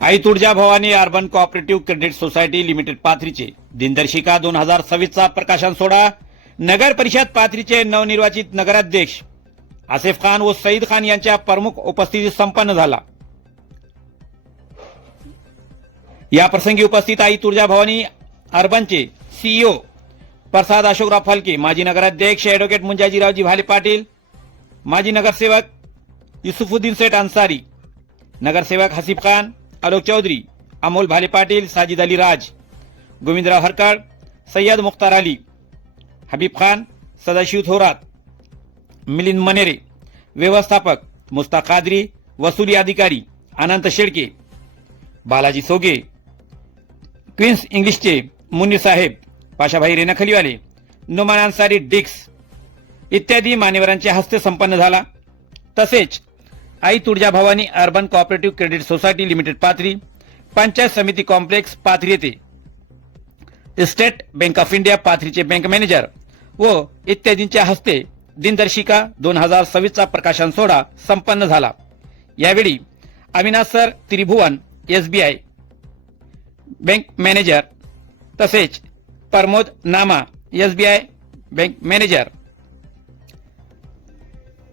आई Tulja Bhavani urban cooperative credit society limited पाथरीचे दिनदर्शिका 2026चा प्रकाशन सोहळा नगर परिषद पाथरीचे नवनिर्वाचित नगराध्यक्ष आसिफ खान व सईद खान यांच्या प्रमुख उपस्थितीत संपन्न झाला। या प्रसंगी उपस्थित आई तुळजा भवानी अर्बनचे सीईओ प्रसाद अशोकराव फलके, माजी नगराध्यक्ष ॲडव्होकेट मुंजाजीरावजी भाले पाटील, माजी नगरसेवक युसुफुद्दीन सेठ अन्सारी, नगरसेवक हसीब खान, आलोक चौधरी, अमोल भाले पाटील, साजिद अली राज, गोविंदराव हरकळ, सय्यद मुख्तार अली, हबीब खान, सदाशिव थोरात, मिलिंद मनेरे, व्यवस्थापक मुस्ताक कादरी, वसुली अधिकारी अनंत शेळके, बालाजी सोगे, क्वीन्स इंग्लिशचे मुन्नी साहेब, पाशाभाई रेणाखलीवाले, नुमान अन्सारी डिक्स इत्यादी मान्यवरांच्या हस्ते संपन्न झाला। तसेच आई Tulja Bhavani urban cooperative credit society limited Pathri, Panchayat Samiti complex Pathri येथे स्टेट बँक ऑफ इंडिया पाथरीचे बँक मॅनेजर व इत्यादींच्या हस्ते दिनदर्शिका 2026चा प्रकाशन सोहळा संपन्न झाला। यावेळी अविनाश सर त्रिभुवन SBI बँक मॅनेजर तसेच प्रमोद नामा SBI बँक मॅनेजर,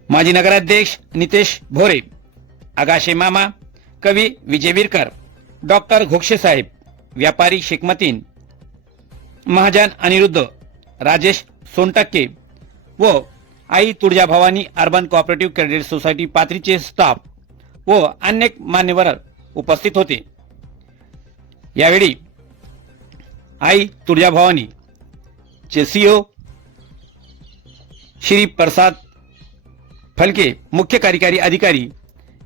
माजी नगराध्यक्ष नितेश भोरे, आगाशे मामा, कवी विजय विरकर, डॉक्टर घोक्षे साहेब, व्यापारी शेखमतीन, महाजन अनिरुद्ध, राजेश सोनटक्के व आई Tulja Bhavani urban cooperative credit society पाथरीचे स्टाफ व अनेक मान्यवर उपस्थित होते। यावेळी आई तुळजा भवानी चे सीईओ श्री प्रसाद फलके, मुख्य कार्यकारी अधिकारी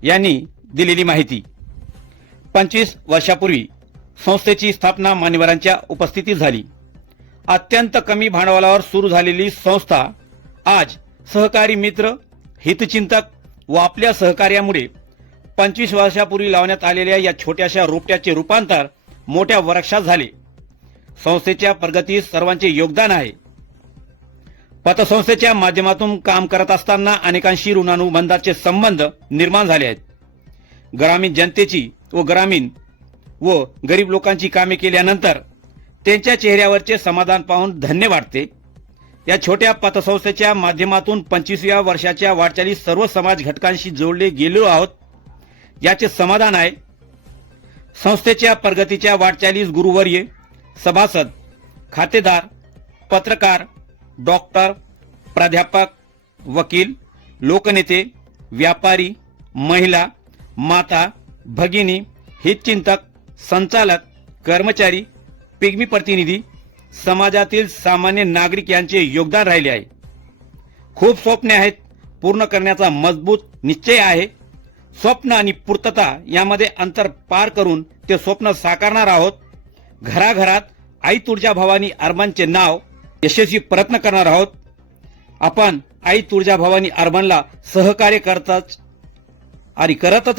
यांनी दिलेली माहिती। 25 वर्षापूर्वी संस्थेची स्थापना मान्यवरांच्या उपस्थितीत झाली। अत्यंत कमी भांडवलावर सुरू झालेली संस्था आज सहकारी मित्र, हितचिंतक व आपल्या सहकार्यामुळे 25 वर्षापूर्वी लावण्यात आलेल्या या छोट्याशा रोपट्याचे रूपांतर मोठ्या वृक्षात झाले। संस्थेच्या प्रगतीस सर्वांचे योगदान आहे। पतसंस्थेच्या माध्यमातून काम करत असताना अनेकांशी ऋणानुबंधाचे संबंध निर्माण झाले आहेत। ग्रामीण जनतेची व ग्रामीण व गरीब लोकांची कामे केल्यानंतर त्यांच्या चेहऱ्यावरचे समाधान पाहून धन्य वाटते। या छोट्या पतसंस्थेच्या माध्यमातून 25व्या वर्षाच्या वाटचालीस सर्व समाज घटकांशी जोडले गेलो आहोत याचे समाधान आहे। संस्थेच्या प्रगतीच्या वाटचालीस गुरुवर्य, सभासद, खातेदार, पत्रकार, डॉक्टर, प्राध्यापक, वकील, लोकनेते, व्यापारी, महिला, माता, भगिनी, हितचिंतक, संचालक, कर्मचारी, पिगमी प्रतिनिधी, समाजातील सामान्य नागरिक यांचे योगदान राहिले आहे। खूप स्वप्ने आहेत, पूर्ण करण्याचा मजबूत निश्चय आहे। स्वप्न आणि पूर्तता यामध्ये अंतर पार करून ते स्वप्न साकारणार आहोत। घराघरात आई तुळजा भवानी अर्बनचे नाव यशस्वी प्रयत्न करणार आहोत। आपण आई तुळजा भवानी अर्बनला सहकार्य करतच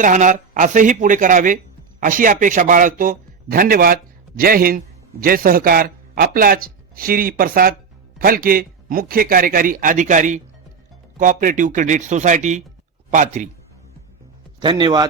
राहणार, असेही पुढे करावे अशी अपेक्षा बाळगतो। धन्यवाद। जय हिंद, जय सहकार। आपलाच श्री प्रसाद फलके, मुख्य कार्यकारी अधिकारी, कोऑपरेटिव्ह क्रेडिट सोसायटी पाथरी। धन्यवाद।